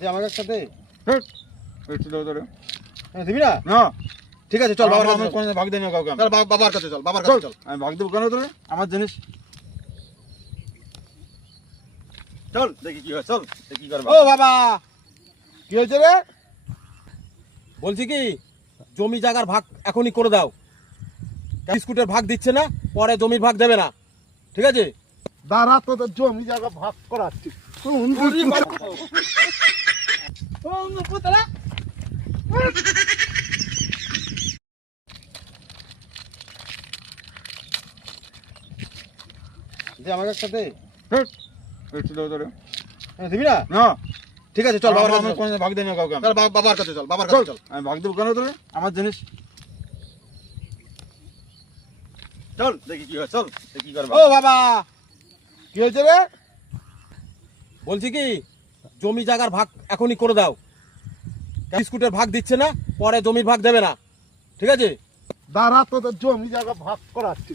যে আমার একসাথে দিবি না? না ঠিক আছে চল বাবার আমি কাছে কোনো ভাগ দেই না কাউকে। চল বাবার কাছে চল বাবার কাছে চল আমি ভাগ দেবো কেন তোরে? আমার জিনিস চল দেখি কি হয় চল কি করবে? ও বাবা কি হয়েছে রে বলছি কি জমি জায়গার ভাগ এখনই করে দাও বিস্কুটের ভাগ দিচ্ছে না পরে জমির ভাগ দেবে না ঠিক আছে দাঁড়া তোদের জমি জায়গা ভাগ করাচ্ছি যে আমার একসাথে তোরে দিবি না না ঠিক আছে চল বাবার আমি কাছে কোনো ভাগ দেই না কাউকে। চল বাবার কাছে চল বাবার কাছে চল আমি ভাগ দেবো কেন তোরে? আমার জিনিস চল দেখি কি হয় চল কি করবে? ও বাবা কি হয়েছে রে বলছি কি জমি জায়গার ভাগ এখনই করে দাও বিস্কুটের ভাগ দিচ্ছে না পরে জমির ভাগ দেবে না ঠিক আছে দাঁড়া তোদের জমি জায়গা ভাগ করাচ্ছি